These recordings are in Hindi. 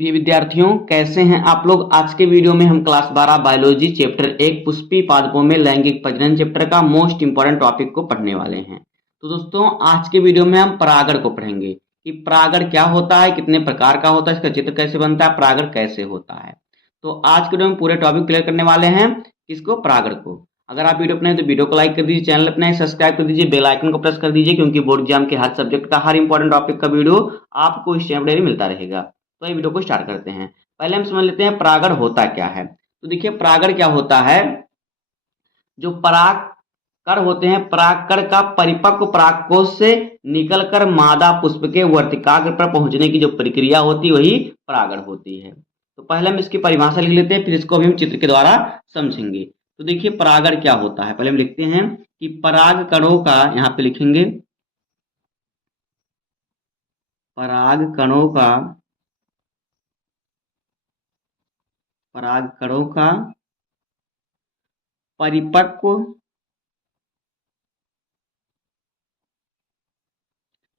प्रिय विद्यार्थियों, कैसे हैं आप लोग। आज के वीडियो में हम क्लास 12 बायोलॉजी चैप्टर 1 पुष्पी पादपों में लैंगिक प्रजनन चैप्टर का मोस्ट इंपोर्टेंट टॉपिक को पढ़ने वाले हैं। तो दोस्तों, आज के वीडियो में हम परागण को पढ़ेंगे कि परागण क्या होता है, कितने प्रकार का होता है, इसका चित्र कैसे बनता है, परागण कैसे होता है। तो आज के वीडियो में पूरे टॉपिक क्लियर करने वाले हैं। किसको? परागण को। अगर आप वीडियो अपने तो वीडियो को लाइक कर दीजिए, चैनल अपने सब्सक्राइब कर दीजिए, बेल आइकन को प्रेस कर दीजिए, क्योंकि बोर्ड एग्जाम के हर सब्जेक्ट का हर इंपॉर्टेंट टॉपिक का वीडियो आपको इस चैनल पर मिलता रहेगा। तो ये वीडियो को स्टार्ट करते हैं। पहले हम समझ लेते हैं परागण होता क्या है। तो देखिए, परागण क्या होता है। जो परागकण होते हैं, परागकण का परिपक्व परागकोश से निकलकर मादा पुष्प के वर्तिकाग्र पर पहुंचने की जो प्रक्रिया होती है वही परागण होती है। तो पहले हम इसकी परिभाषा लिख लेते हैं, फिर इसको भी हम चित्र के द्वारा समझेंगे। तो देखिए, परागण क्या होता है। पहले हम लिखते हैं कि परागकणों का, यहाँ पे लिखेंगे परागकणों का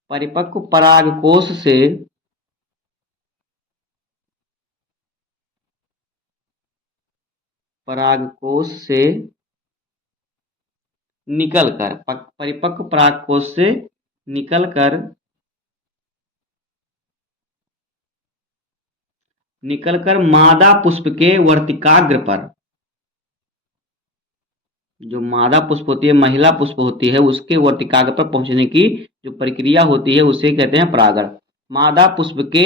परिपक्व परागकोश से निकलकर परिपक्व परागकोश से निकलकर मादा पुष्प के वर्तिकाग्र पर, जो मादा पुष्प होती है, महिला पुष्प होती है, उसके वर्तिकाग्र पर पहुंचने की जो प्रक्रिया होती है उसे कहते हैं परागण। मादा पुष्प के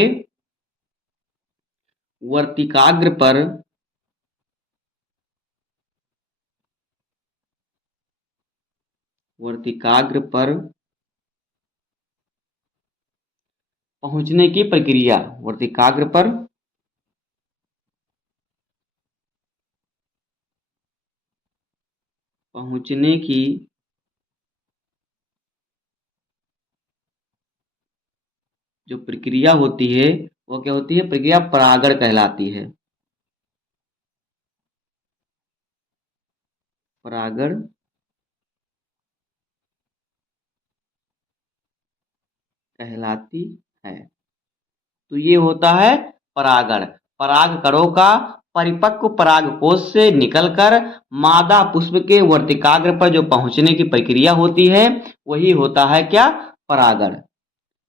वर्तिकाग्र पर पहुंचने की प्रक्रिया, वर्तिकाग्र पर पहुंचने की जो प्रक्रिया होती है वो क्या होती है? प्रक्रिया परागण कहलाती है। परागण कहलाती है। तो ये होता है परागण। परागकणों का परिपक्व परागकोश से निकलकर मादा पुष्प के वर्तिकाग्र पर जो पहुंचने की प्रक्रिया होती है वही होता है क्या? परागण।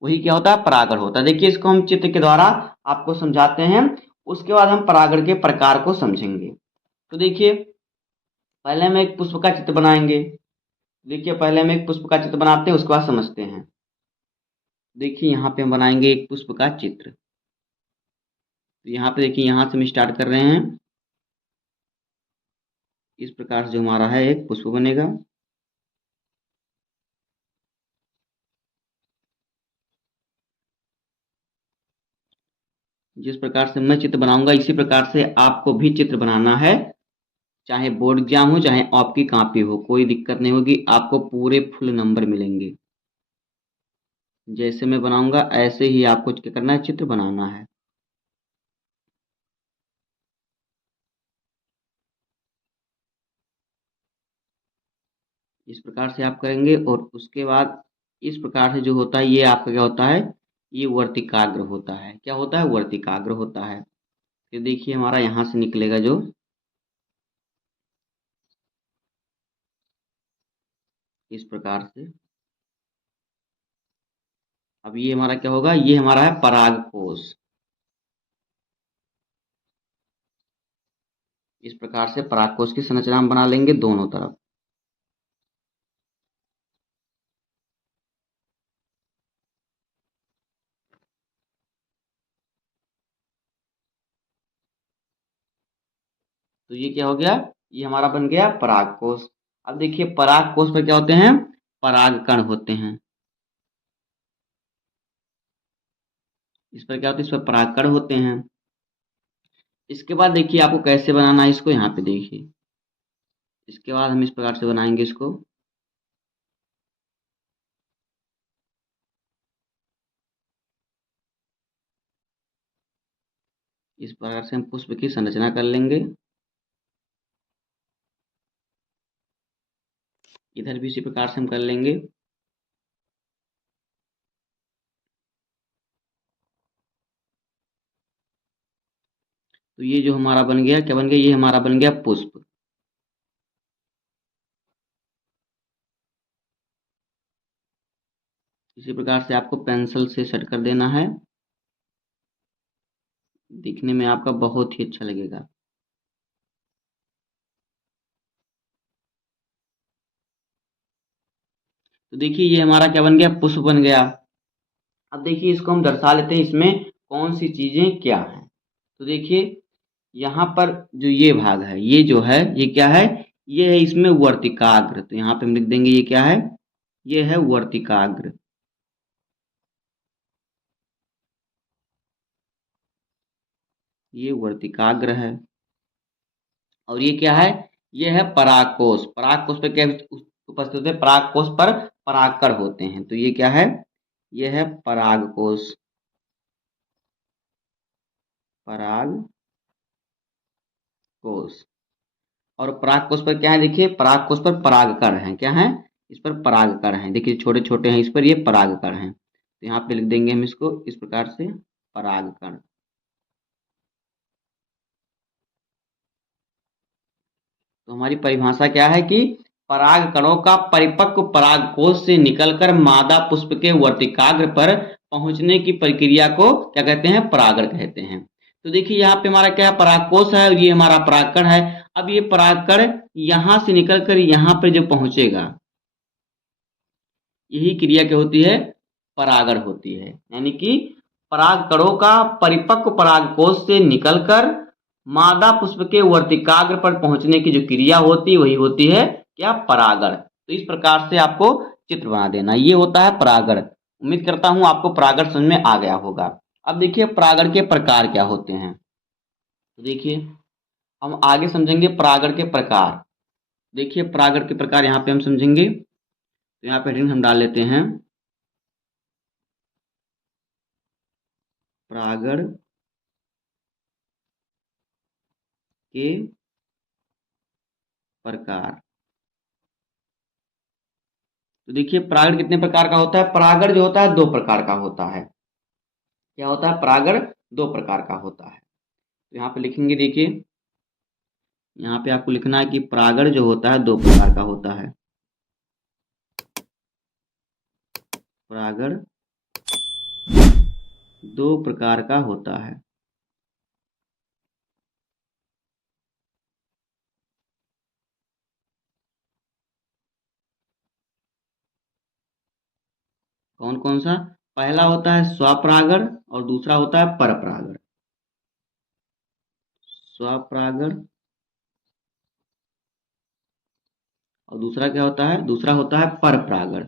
वही क्या होता है? परागण होता है। देखिए, इसको हम चित्र के द्वारा आपको समझाते हैं, उसके बाद हम परागण के प्रकार को समझेंगे। तो देखिए, पहले हम एक पुष्प का चित्र बनाएंगे। देखिए, पहले हम एक पुष्प का चित्र बनाते हैं, उसके बाद समझते हैं। देखिए, यहाँ पे हम बनाएंगे एक पुष्प का चित्र। तो यहाँ पे देखिए, यहाँ से हम स्टार्ट कर रहे हैं। इस प्रकार से जो हमारा है एक पुष्प बनेगा। जिस प्रकार से मैं चित्र बनाऊंगा इसी प्रकार से आपको भी चित्र बनाना है। चाहे बोर्ड एग्जाम हो, चाहे आपकी कॉपी हो, कोई दिक्कत नहीं होगी, आपको पूरे फुल नंबर मिलेंगे। जैसे मैं बनाऊंगा ऐसे ही आपको क्या करना है? चित्र बनाना है। इस प्रकार से आप करेंगे और उसके बाद इस प्रकार से जो होता है ये आपका क्या होता है? ये वर्तिकाग्र होता है। क्या होता है? वर्तिकाग्र होता है। फिर देखिए, हमारा यहाँ से निकलेगा जो इस प्रकार से। अब ये हमारा क्या होगा? ये हमारा है परागकोश। इस प्रकार से परागकोश की संरचना हम बना लेंगे दोनों तरफ। तो ये क्या हो गया? ये हमारा बन गया परागकोश। अब देखिए, परागकोश पर क्या होते हैं? परागकण होते हैं। इस पर क्या होता है? इस पर परागकण होते हैं। इसके बाद देखिए, आपको कैसे बनाना है इसको, यहाँ पे देखिए। इसके बाद हम इस प्रकार से बनाएंगे इसको। इस प्रकार से हम पुष्प की संरचना कर लेंगे। इधर भी इसी प्रकार से हम कर लेंगे। तो, तो ये जो हमारा बन गया, क्या बन गया, ये हमारा बन गया पुष्प। इसी प्रकार से आपको पेंसिल से सेट कर देना है, दिखने में आपका बहुत ही अच्छा लगेगा। तो देखिए ये हमारा क्या बन गया, पुष्प बन गया। अब देखिए इसको हम दर्शा लेते हैं, इसमें कौन सी चीजें क्या हैं। तो देखिए यहाँ पर जो ये भाग है, ये जो है ये क्या है, ये है इसमें वर्तिकाग्र। तो यहाँ पे हम लिख देंगे ये क्या है, ये है वर्तिकाग्र। ये वर्तिकाग्र है। और ये क्या है, ये है परागकोश। परागकोश पे क्या उपस्थित होते हैं, परागकोश पर परागकण होते हैं। तो ये क्या है, ये है परागकोश। परागकोश। और परागकोश पर क्या है, देखिए परागकोश पर परागकण है, क्या है, इस पर परागकण है। देखिए छोटे छोटे हैं, इस पर ये परागकण है। तो यहाँ पे लिख देंगे हम इसको इस प्रकार से, परागकण। तो हमारी परिभाषा क्या है कि पराग कणों का परिपक्व परागकोश से निकलकर मादा पुष्प के वर्तिकाग्र पर पहुंचने की प्रक्रिया को क्या कहते हैं, परागण कहते हैं। तो देखिए यहाँ पे हमारा क्या है, परागकोश है और ये हमारा परागकण है। अब ये परागकण यहाँ से निकलकर यहाँ पर जो पहुंचेगा, यही क्रिया क्या होती है, परागण होती है। यानी कि परागकणों का परिपक्व परागकोश से निकलकर मादा पुष्प के वर्तिकाग्र पर पहुंचने की जो क्रिया होती है वही होती है क्या, परागण। तो इस प्रकार से आपको चित्र बना देना, ये होता है परागण। उम्मीद करता हूं आपको परागण समझ में आ गया होगा। अब देखिए परागण के प्रकार क्या होते हैं। तो देखिए हम आगे समझेंगे परागण के प्रकार। देखिए परागण के प्रकार यहाँ पे हम समझेंगे। तो यहाँ पे हेडिंग हम डाल लेते हैं, परागण के प्रकार। तो देखिए परागण कितने प्रकार का होता है, परागण जो होता है दो प्रकार का होता है। क्या होता है, परागण दो प्रकार का होता है। तो यहाँ पे लिखेंगे, देखिए यहाँ पे आपको लिखना है कि परागण जो होता है दो प्रकार का होता है। परागण दो प्रकार का होता है। कौन कौन सा, पहला होता है स्वपरागण और दूसरा होता है परपरागण। स्वपरागण और दूसरा क्या होता है, दूसरा होता है परपरागण।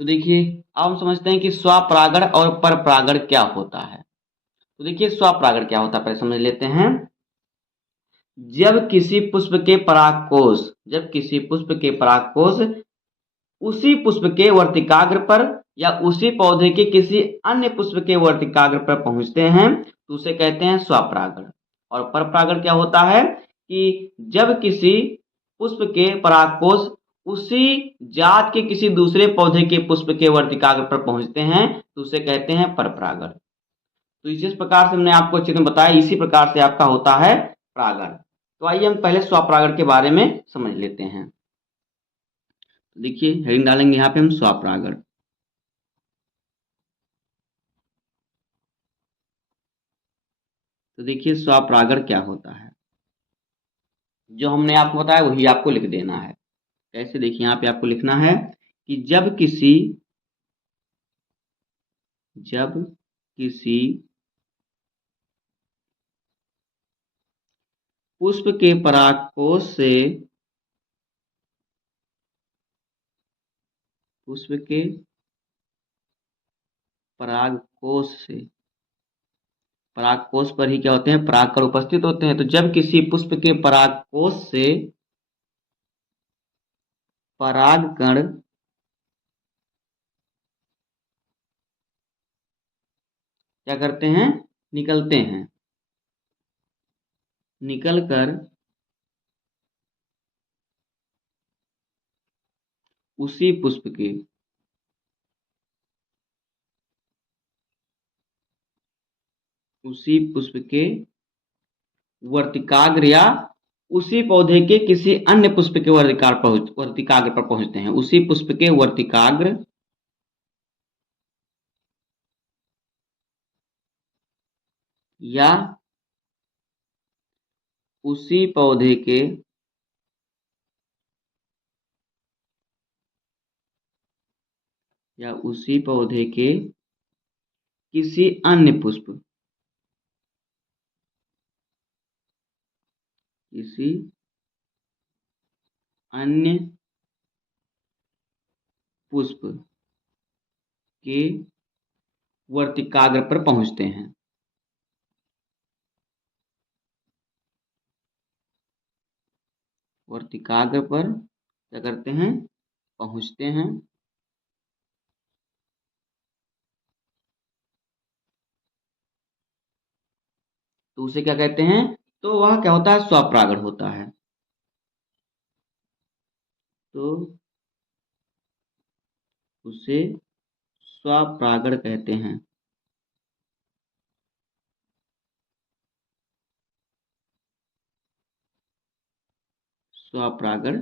तो देखिए अब हम समझते हैं कि स्वपरागण और परपरागण क्या होता है। तो देखिए स्वपरागण क्या होता है पहले समझ लेते हैं। जब किसी पुष्प के परागकोश, जब किसी पुष्प के परागकोश उसी पुष्प के वर्तिकाग्र पर या उसी पौधे के किसी अन्य पुष्प के वर्तिकाग्र पर पहुंचते हैं तो उसे कहते हैं स्वपरागण। और परपरागण क्या होता है कि जब किसी पुष्प के परागकोश उसी जात के किसी दूसरे पौधे के पुष्प के वर्तिकाग्र पर पहुंचते हैं तो उसे कहते हैं परपरागण। तो इस प्रकार से हमने आपको चित्र में बताया, इसी प्रकार से आपका होता है परागण। तो आइए हम पहले स्वपरागण के बारे में समझ लेते हैं। देखिए हेडिंग डालेंगे यहाँ पे हम स्वपरागण। तो देखिए स्वपरागण क्या होता है, जो हमने आपको बताया वही आपको लिख देना है। कैसे, देखिए यहाँ पे आपको लिखना है कि जब किसी पुष्प के परागकोश से, पुष्प के परागकोश से, परागकोश पर ही क्या होते हैं, परागकण उपस्थित होते हैं। तो जब किसी पुष्प के परागकोश से परागकण क्या करते हैं, निकलते हैं, निकलकर उसी पुष्प के उसी पुष्प के वर्तिकाग्र या उसी पौधे के किसी अन्य पुष्प के वर्तिकाग्र पर पहुंचते हैं। उसी पुष्प के वर्तिकाग्र या उसी पौधे के किसी अन्य पुष्प के वर्तिकाग्र पर पहुंचते हैं। वर्तिकाग्र पर क्या करते हैं? पहुंचते हैं। तो उसे क्या कहते हैं? तो वह क्या होता है? स्वपरागण होता है। तो उसे स्वपरागण कहते हैं। स्वपरागण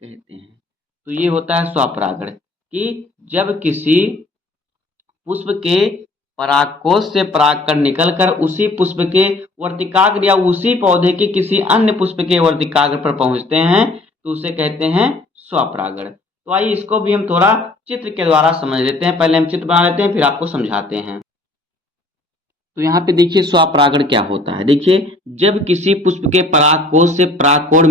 कहते हैं। तो ये होता है स्वपरागण कि जब किसी पुष्प के परागकोश से परागकण निकलकर उसी पुष्प के वर्तिकाग्र या उसी पौधे के किसी अन्य पुष्प के वर्तिकाग्र पर पहुंचते हैं तो उसे कहते हैं स्वपरागण। तो आइए इसको भी हम थोड़ा चित्र के द्वारा समझ लेते हैं। पहले हम चित्र बना लेते हैं, फिर आपको समझाते हैं। तो यहाँ पे देखिए स्वपरागण क्या होता है। देखिए, जब किसी पुष्प के परागकोश से परागकण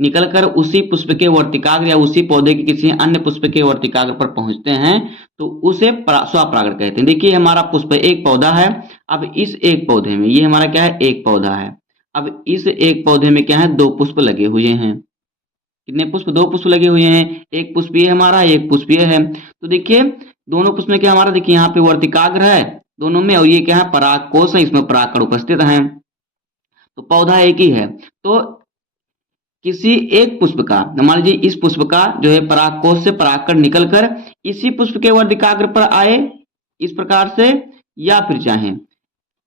निकलकर उसी पुष्प के वर्तिकाग्र या उसी पौधे के किसी अन्य पुष्प के वर्तिकाग्र पर पहुंचते हैं तो उसे स्वपरागण कहते हैं। देखिए, हमारा पुष्प एक पौधा है। अब इस एक पौधे में, ये हमारा क्या है? एक पौधा है। अब इस एक पौधे में क्या है? दो पुष्प लगे हुए हैं। कितने पुष्प? दो पुष्प लगे हुए हैं। एक पुष्प ये हमारा, एक पुष्प ये है। तो देखिए, दोनों पुष्प में क्या हमारा? देखिए, यहाँ पे वर्तिकाग्र है दोनों में, और ये क्या है? परागकोश है, इसमें परागकण उपस्थित है। तो पौधा एक ही है। तो किसी एक पुष्प का, मान लीजिए इस पुष्प का जो है परागकोश से परागकण निकलकर इसी पुष्प के वर्तिकाग्र पर आए इस प्रकार से, या फिर चाहे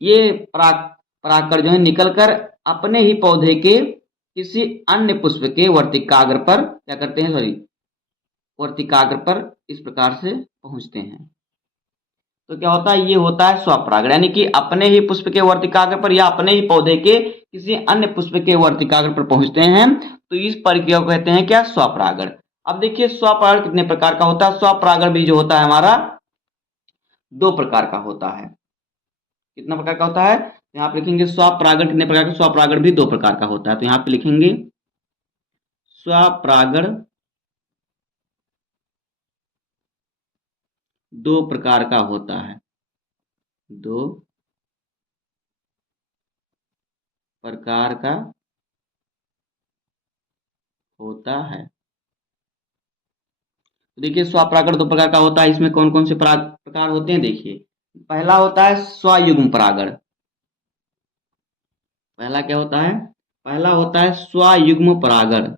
ये परागकण जो है निकलकर अपने ही पौधे के किसी अन्य पुष्प के वर्तिकाग्र पर क्या करते हैं? वर्तिकाग्र पर इस प्रकार से पहुंचते हैं। तो क्या होता है? ये होता है स्वपरागण, यानी कि अपने ही पुष्प के वर्तिकाग्र पर या अपने ही पौधे के किसी अन्य पुष्प के वर्तिकाग्र पर पहुंचते हैं। तो इस प्रक्रिया को कहते हैं क्या? स्वपरागण। अब देखिए, स्वपरागण कितने प्रकार का होता है? स्वपरागण भी जो होता है हमारा दो प्रकार का होता है। कितना प्रकार का होता है? यहाँ पे लिखेंगे स्वपरागण कितने प्रकार का? स्वपरागण भी दो प्रकार का होता है। तो यहाँ पे लिखेंगे स्वपरागण दो प्रकार का होता है। दो प्रकार का होता है। तो देखिए, स्वपरागण दो प्रकार का होता है। इसमें कौन कौन से प्रकार होते हैं? देखिए, पहला होता है स्वयुग्म परागण। पहला क्या होता है? पहला होता है स्वयुग्म परागण।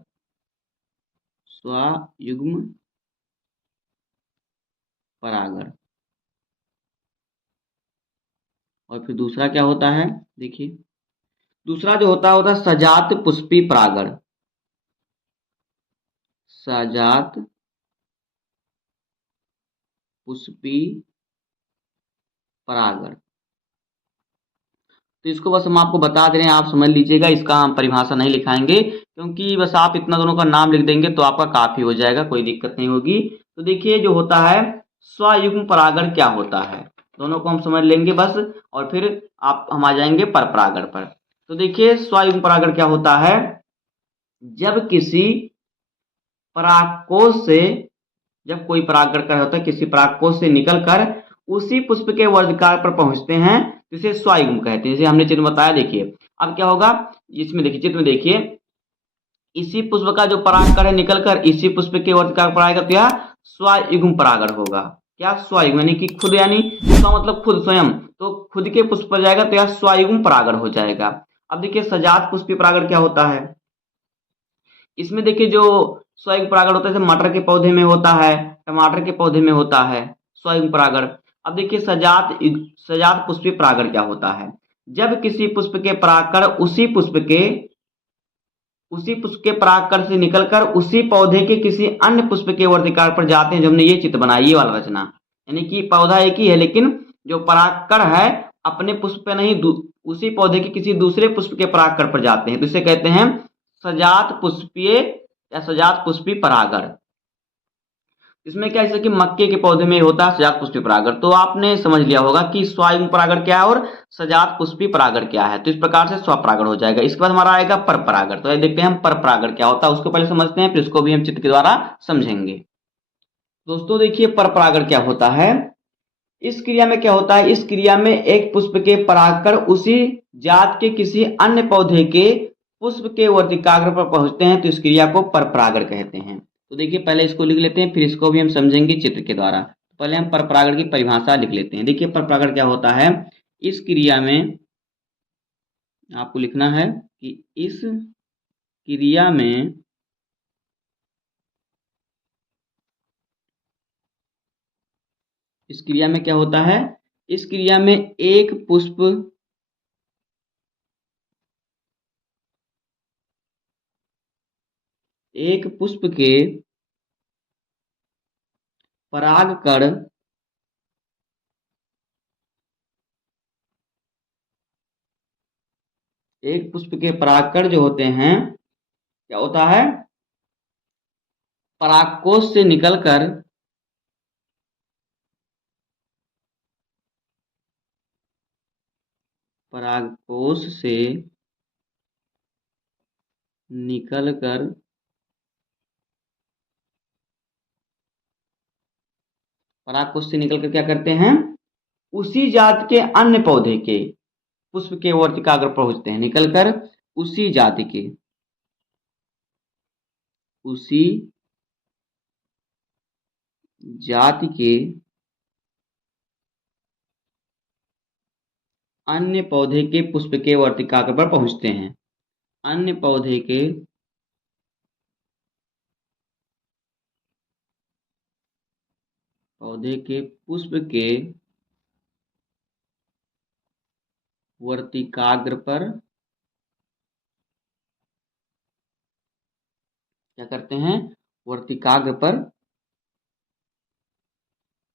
स्वयुग्म परागण। और फिर दूसरा क्या होता है? देखिए, दूसरा जो होता है सजात पुष्पी परागण। सजात पुष्पी परागण। तो इसको बस हम आपको बता दे रहे हैं, आप समझ लीजिएगा। इसका हम परिभाषा नहीं लिखाएंगे, क्योंकि बस आप इतना दोनों का नाम लिख देंगे तो आपका काफी हो जाएगा, कोई दिक्कत नहीं होगी। तो देखिए, जो होता है स्वयुग्म परागण क्या होता है, दोनों को हम समझ लेंगे बस, और फिर हम आ जाएंगे पर परागण पर। तो देखिए, स्वयुग्म परागण क्या होता है? जब किसी परागकोश से, जब कोई परागण कर होता है किसी परागकोश से निकलकर उसी पुष्प के वर्तिकाग्र पर पहुंचते हैं, जिसे स्वयुग्म कहते हैं। जैसे हमने चित्र बताया। देखिए, अब क्या होगा इसमें? देखिए, चित्र में देखिए, इसी पुष्प का जो परागकण है निकलकर इसी पुष्प के वर्तिकाग्र पर आएगा तो यह स्वयुग्म परागण होगा। क्या? स्वयुग्म, यानी कि खुद, यानी उसका मतलब खुद, स्वयं। तो खुद के पुष्प पर जाएगा तो यह स्वयुग्म परागण हो जाएगा। अब देखिए, सजात पुष्पी परागण क्या होता है? इसमें देखिए, जो स्वयुग्म परागण होता है जैसे मटर के पौधे में होता है, टमाटर के पौधे में होता है स्वयुग्म परागण। अब देखिए सजात पुष्पीय परागण क्या होता है? जब किसी पुष्प के परागकण उसी पुष्प के परागकण से निकलकर उसी पौधे के किसी अन्य पुष्प के वर्तिकाग्र पर जाते हैं। जो हमने ये चित्र बनाया, ये वाला रचना, यानी कि पौधा एक ही है लेकिन जो परागकण है अपने पुष्प पे नहीं, उसी पौधे के किसी दूसरे पुष्प के परागकण पर जाते हैं, तो इसे कहते हैं सजात पुष्पीय या सजात पुष्पी परागण। इसमें क्या, जैसे कि मक्के के पौधे में होता है सजात पुष्पी परागण, तो आपने समझ लिया होगा कि स्वयं परागण क्या है और सजात पुष्पी परागण क्या है। तो इस प्रकार से स्वपरागण हो जाएगा। इसके बाद हमारा आएगा पर परागण। तो ये देखते हैं हम पर परागण क्या होता है, उसको पहले समझते हैं, फिर उसको भी हम चित्र के द्वारा समझेंगे। दोस्तों देखिए पर परागण क्या होता है। इस क्रिया में क्या होता है, इस क्रिया में एक पुष्प के परागकण उसी जात के किसी अन्य पौधे के पुष्प के वर्तिकाग्र पर पहुंचते हैं, तो इस क्रिया को पर परागण कहते हैं। तो देखिए पहले इसको लिख लेते हैं, फिर इसको भी हम समझेंगे चित्र के द्वारा। पहले हम पर परागण की परिभाषा लिख लेते हैं। देखिए पर परागण क्या होता है। इस क्रिया में आपको लिखना है कि इस क्रिया में क्या होता है, इस क्रिया में एक पुष्प के परागकण जो होते हैं, क्या होता है, परागकोश से निकलकर परागकोश से निकलकर क्या करते हैं, उसी जात के अन्य पौधे के पुष्प के वर्तिकाग्र पर पहुंचते हैं। निकलकर उसी जाति के अन्य पौधे के पुष्प के वर्तिकाग्र पर पहुंचते हैं। अन्य पौधे के पुष्प के वर्तिकाग्र पर क्या करते हैं, वर्तिकाग्र पर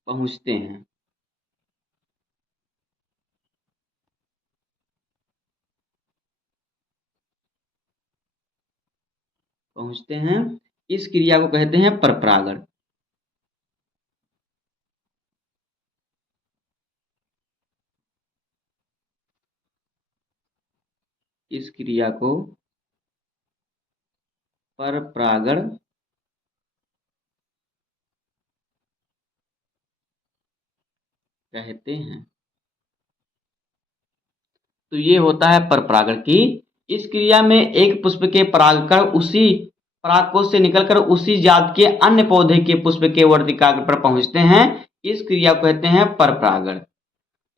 पहुंचते हैं। इस क्रिया को कहते हैं परपरागण। इस क्रिया को परपरागण कहते हैं। तो ये होता है परपरागण की। इस क्रिया में एक पुष्प के परागकण उसी परागकोश से निकलकर उसी जात के अन्य पौधे के पुष्प के वर्तिकाग्र पर पहुंचते हैं। इस क्रिया को कहते हैं परपरागण।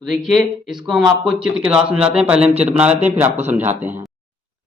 तो देखिए इसको हम आपको चित्र के द्वारा समझाते हैं। पहले हम चित्र बना लेते हैं, फिर आपको समझाते हैं।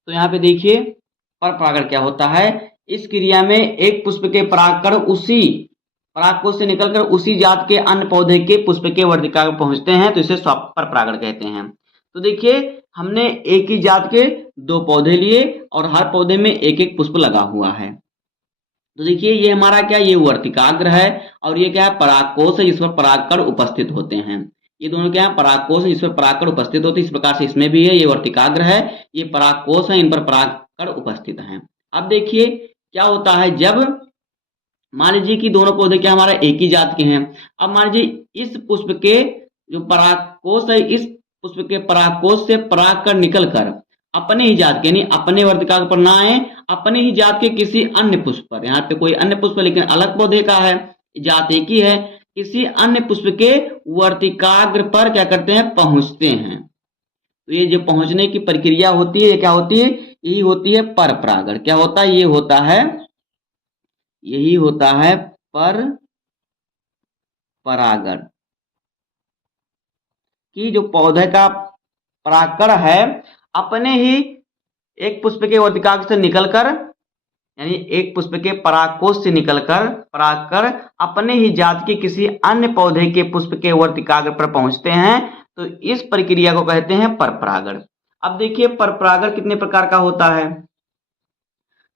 तो यहाँ पे देखिए परपरागण क्या होता है। इस क्रिया में एक पुष्प के परागकण उसी परागकोश से निकलकर उसी जात के अन्य पौधे के पुष्प के वर्तिकाग्र पहुंचते हैं, तो इसे परपरागण कहते हैं। तो देखिए हमने एक ही जात के दो पौधे लिए और हर पौधे में एक एक पुष्प लगा हुआ है। तो देखिए ये हमारा क्या, ये वर्तिकाग्र है और ये क्या है, परागकोश है जिस पर परागकण उपस्थित होते हैं। ये दोनों क्या है, परागकोश है जिस पर परागकण उपस्थित होते हैं। इस प्रकार से इसमें भी है, ये वर्तिकाग्र है, ये परागकोश है, इन पर परागकण उपस्थित हैं। अब देखिए क्या होता है, जब मान लीजिए कि दोनों पौधे क्या हमारा एक ही जात के हैं। अब मान लीजिए इस पुष्प के जो परागकोश है, इस पुष्प के परागकोश से परागकण निकलकर अपने ही जात के यानी अपने वर्तिकाग्र पर ना आए, अपने ही जात के किसी अन्य पुष्प पर, यहाँ पे कोई अन्य पुष्प लेकिन अलग पौधे का है, जात एक ही है, किसी अन्य पुष्प के वर्तिकाग्र पर क्या करते हैं, पहुंचते हैं। तो ये जो पहुंचने की प्रक्रिया होती है, ये क्या होती है, यही होती है परपरागण। क्या होता है, ये होता है, यही होता है पर परागण। कि जो पौधे का परागकण है अपने ही एक पुष्प के वर्तिकाग्र से निकलकर यानी एक पुष्प के परागकोश से निकलकर परागकण अपने ही जात के किसी अन्य पौधे के पुष्प के वर्तिकाग्र पर पहुंचते हैं, तो इस प्रक्रिया को कहते हैं परपरागण। अब देखिए परपरागण कितने प्रकार का होता है।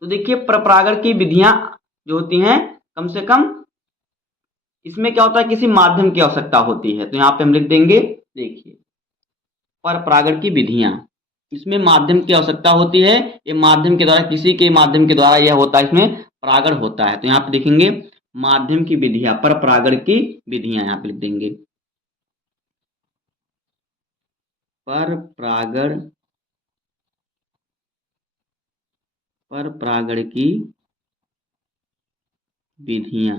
तो देखिए परपरागण की विधियां जो होती हैं, कम से कम इसमें क्या होता है, किसी माध्यम की आवश्यकता होती है। तो यहाँ पे हम लिख देंगे, देखिए परपरागण की विधियां, इसमें माध्यम की आवश्यकता होती है। ये माध्यम के द्वारा, किसी के माध्यम के द्वारा यह होता है, इसमें परागण होता है। तो यहाँ पे देखेंगे माध्यम की विधियां, परपरागण की विधियां यहाँ पे लिख देंगे, परपरागण, परपरागण की विधियां।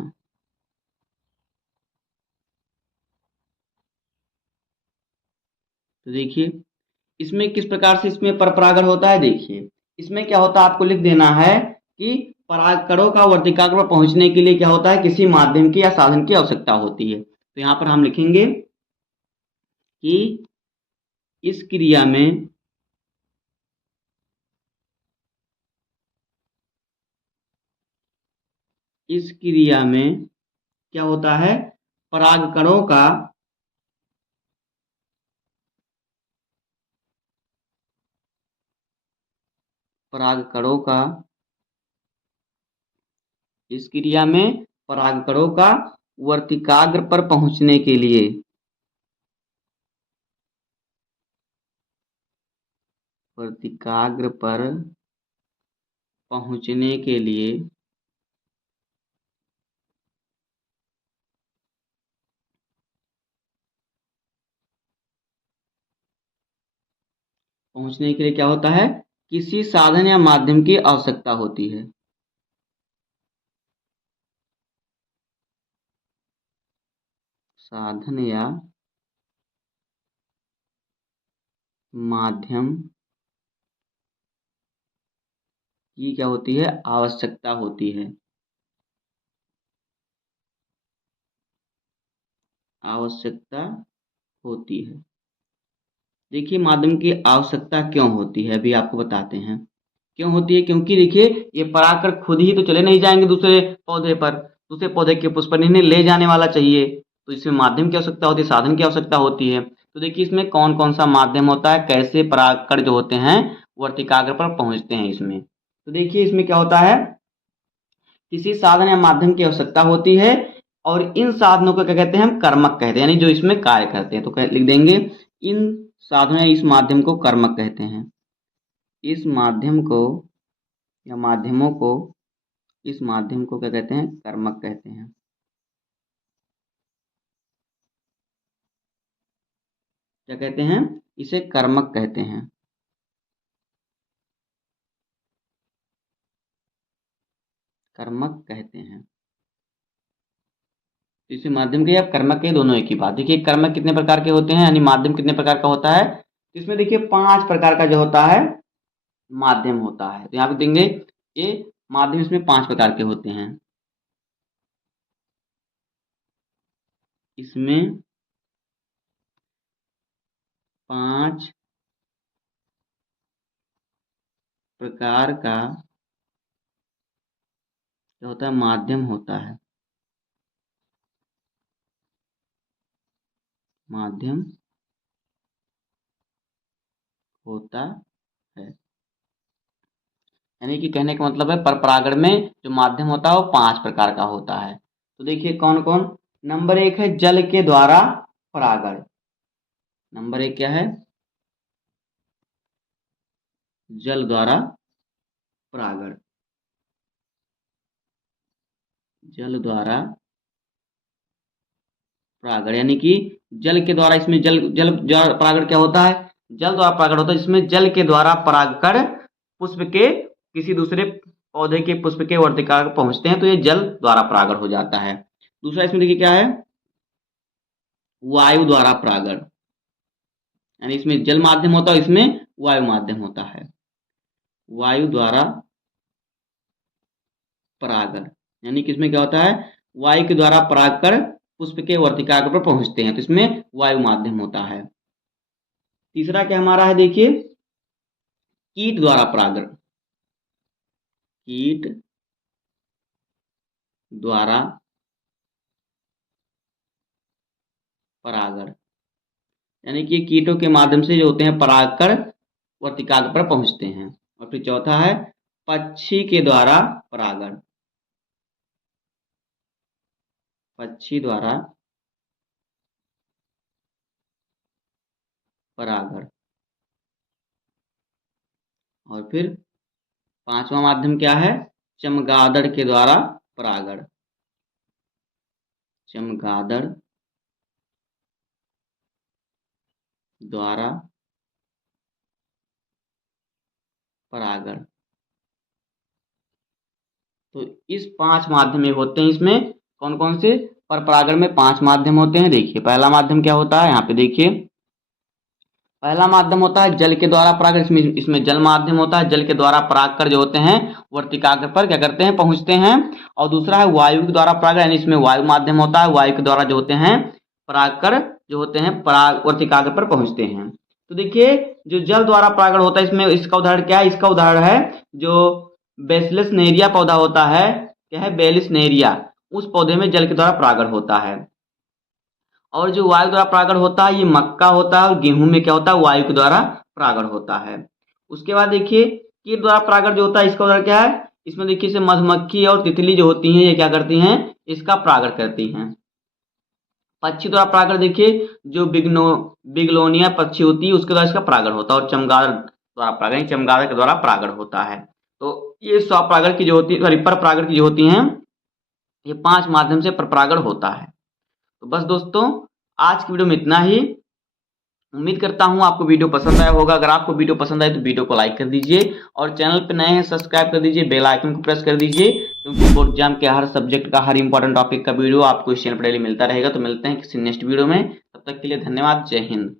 तो देखिए इसमें किस प्रकार से इसमें परपरागण होता है। देखिए इसमें क्या होता है, आपको लिख देना है कि परागकणों का वर्तिकाग्र पर पहुंचने के लिए क्या होता है, किसी माध्यम की या साधन की आवश्यकता होती है। तो यहाँ पर हम लिखेंगे कि इस क्रिया में क्या होता है, परागकणों का इस क्रिया में परागकणों का वर्तिकाग्र पर पहुंचने के लिए वर्तिकाग्र पर पहुंचने के लिए क्या होता है, किसी साधन या माध्यम की आवश्यकता होती है। साधन या माध्यम की क्या होती है, आवश्यकता होती है। आवश्यकता होती है। देखिए माध्यम की आवश्यकता क्यों होती है, अभी आपको बताते हैं क्यों होती है। क्योंकि देखिए ये परागकण खुद ही तो चले नहीं जाएंगे दूसरे पौधे पर, दूसरे पौधे के पुष्प पर इन्हें ले जाने वाला चाहिए। तो इसमें माध्यम की आवश्यकता होती है, साधन की आवश्यकता होती है। तो देखिए इसमें कौन कौन सा माध्यम होता है, कैसे परागकण जो होते हैं वर्तिकाग्र पर पहुंचते हैं इसमें। तो देखिए इसमें क्या होता है, किसी साधन या माध्यम की आवश्यकता होती है, और इन साधनों को क्या कहते हैं, हम कर्मक कहते हैं, यानी जो इसमें कार्य करते हैं। तो लिख देंगे इन साधनों या इस माध्यम को कर्मक कहते हैं। इस माध्यम को या माध्यमों को, इस माध्यम को क्या कहते हैं, कर्मक कहते हैं। क्या कहते हैं, इसे कर्मक कहते हैं। कर्मक कहते हैं। तो इसे माध्यम के या कर्मक के दोनों एक ही बात। देखिए कर्मक कितने प्रकार के होते हैं, यानी माध्यम कितने प्रकार का होता है। तो इसमें देखिए 5 प्रकार का जो होता है माध्यम होता है। तो यहाँ पे देंगे ये माध्यम, इसमें 5 प्रकार के होते हैं। इसमें 5 प्रकार का क्या होता है, माध्यम होता है। माध्यम होता है, यानी कि कहने का मतलब है परपरागण में जो माध्यम होता है वो 5 प्रकार का होता है। तो देखिए कौन कौन। नंबर 1 है जल के द्वारा परागण। नंबर 1 क्या है, जल द्वारा परागण। जल द्वारा परागण, यानी कि जल के द्वारा, इसमें जल जल परागण क्या होता है, जल द्वारा परागण होता है, जिसमें जल के द्वारा परागकण पुष्प के किसी दूसरे पौधे के पुष्प के वर्तिका पहुंचते हैं, तो ये जल द्वारा परागण हो जाता है। दूसरा इसमें देखिए क्या है, वायु द्वारा परागण, यानी इसमें जल माध्यम होता है, इसमें वायु माध्यम होता है। वायु द्वारा परागण, यानी कि इसमें क्या होता है, वायु के द्वारा परागकण पुष्प के वर्तिकाग्र पर पहुंचते हैं, तो इसमें वायु माध्यम होता है। तीसरा क्या हमारा है, देखिए कीट द्वारा परागण। कीट द्वारा परागण, यानी कि कीटों के माध्यम से जो होते हैं परागकण वर्तिकाग्र पर पहुंचते हैं। और फिर चौथा है पक्षी के द्वारा परागण, पक्षी द्वारा परागण। और फिर पांचवा माध्यम क्या है, चमगादड़ के द्वारा परागण, चमगादड़ द्वारा परागण। तो इस 5 माध्यम होते हैं। इसमें कौन कौन से, पर परागण में 5 माध्यम होते हैं। देखिए पहला माध्यम क्या होता है, यहाँ पे देखिए पहला माध्यम होता है जल के द्वारा परागण। इसमें जल माध्यम होता है, जल के द्वारा परागकण जो होते हैं वर्तिकाग्र पर क्या करते हैं, पहुंचते हैं। और दूसरा है वायु के द्वारा परागण, यानी इसमें वायु माध्यम होता है, वायु के द्वारा जो होते हैं परागकण जो होते हैं पराग वर्तिकाग्र पर पहुंचते हैं। तो देखिए जो जल द्वारा परागण होता है, इसमें इसका उदाहरण क्या है, इसका उदाहरण है जो बेसिलस नेरिया पौधा होता है, क्या है, बेलिस नेरिया, उस पौधे में जल के द्वारा परागण होता है। और जो वायु द्वारा परागण होता है ये मक्का होता है, और गेहूं में क्या होता है, वायु के द्वारा परागण होता है। उसके बाद देखिए कीट द्वारा परागण जो होता है, इसका उदाहरण क्या है, इसमें देखिए से मधुमक्खी और तितली जो होती हैं ये क्या करती हैं, इसका परागण करती हैं। पक्षी द्वारा परागण देखिए जो बिगलोनिया पक्षी होती है उसके द्वारा इसका परागण होता है। और चमगादड़ द्वारा परागण, चमगादड़ के द्वारा परागण होता है। तो ये स्वपरागण की जो होती है, सॉरी पर परागण की जो होती हैं, ये 5 माध्यम से पर परागण होता है। तो बस दोस्तों आज की वीडियो में इतना ही। उम्मीद करता हूं आपको वीडियो पसंद आया होगा। अगर आपको वीडियो पसंद आए तो वीडियो को लाइक कर दीजिए, और चैनल पर नए हैं सब्सक्राइब कर दीजिए, बेल आइकन को प्रेस कर दीजिए, क्योंकि बोर्ड एग्जाम के हर सब्जेक्ट का हर इंपॉर्टेंट टॉपिक का वीडियो आपको इस चैनल पर डेली मिलता रहेगा। तो मिलते हैं किसी नेक्स्ट वीडियो में, तब तक के लिए धन्यवाद, जय हिंद।